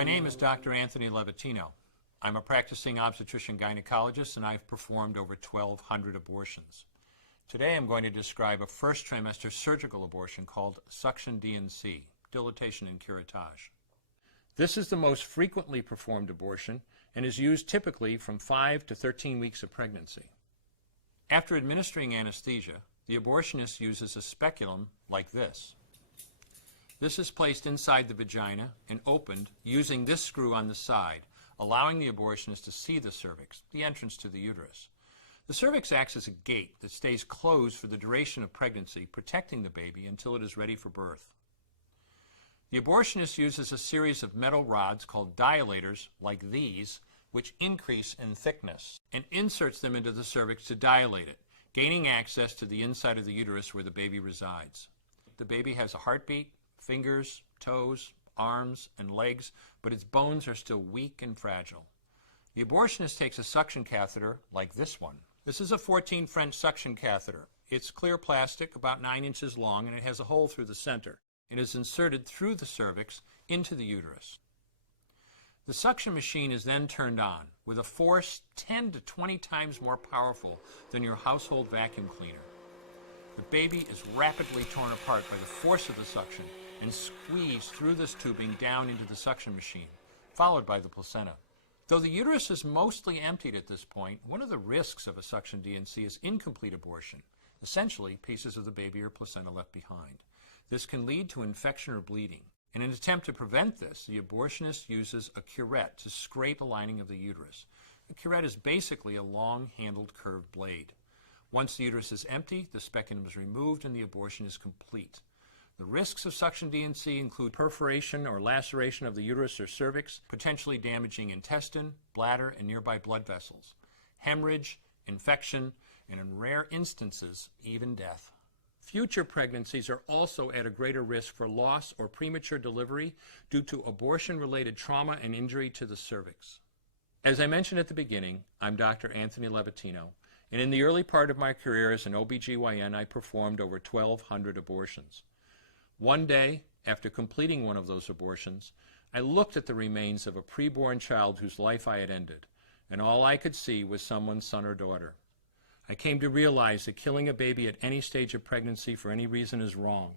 My name is Dr. Anthony Levatino. I'm a practicing obstetrician gynecologist and I've performed over 1,200 abortions. Today I'm going to describe a first trimester surgical abortion called suction D&C, dilatation and curettage. This is the most frequently performed abortion and is used typically from 5 to 13 weeks of pregnancy. After administering anesthesia, the abortionist uses a speculum like this. This is placed inside the vagina and opened using this screw on the side, allowing the abortionist to see the cervix, the entrance to the uterus. The cervix acts as a gate that stays closed for the duration of pregnancy, protecting the baby until it is ready for birth. The abortionist uses a series of metal rods called dilators, like these, which increase in thickness, and inserts them into the cervix to dilate it, gaining access to the inside of the uterus where the baby resides. The baby has a heartbeat, fingers, toes, arms, and legs, but its bones are still weak and fragile. The abortionist takes a suction catheter like this one. This is a 14 French suction catheter. It's clear plastic, about 9 inches long, and it has a hole through the center. It is inserted through the cervix into the uterus. The suction machine is then turned on with a force 10 to 20 times more powerful than your household vacuum cleaner. The baby is rapidly torn apart by the force of the suction and squeezed through this tubing down into the suction machine, followed by the placenta. Though the uterus is mostly emptied at this point, one of the risks of a suction D&C is incomplete abortion, essentially pieces of the baby or placenta left behind. This can lead to infection or bleeding. In an attempt to prevent this, the abortionist uses a curette to scrape a lining of the uterus. A curette is basically a long-handled curved blade. Once the uterus is empty, the speculum is removed and the abortion is complete. The risks of suction D&C include perforation or laceration of the uterus or cervix, potentially damaging intestine, bladder, and nearby blood vessels, hemorrhage, infection, and in rare instances, even death. Future pregnancies are also at a greater risk for loss or premature delivery due to abortion-related trauma and injury to the cervix. As I mentioned at the beginning, I'm Dr. Anthony Levatino, and in the early part of my career as an OBGYN, I performed over 1,200 abortions. One day, after completing one of those abortions, I looked at the remains of a preborn child whose life I had ended, and all I could see was someone's son or daughter. I came to realize that killing a baby at any stage of pregnancy for any reason is wrong.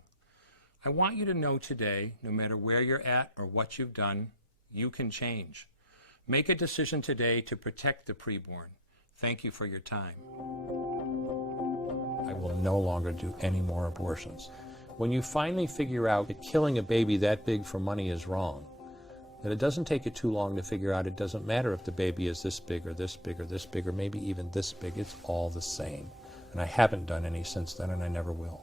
I want you to know today, no matter where you're at or what you've done, you can change. Make a decision today to protect the preborn. Thank you for your time. I will no longer do any more abortions. When you finally figure out that killing a baby that big for money is wrong, that it doesn't take you too long to figure out it doesn't matter if the baby is this big or this big or this big or maybe even this big, it's all the same. And I haven't done any since then and I never will.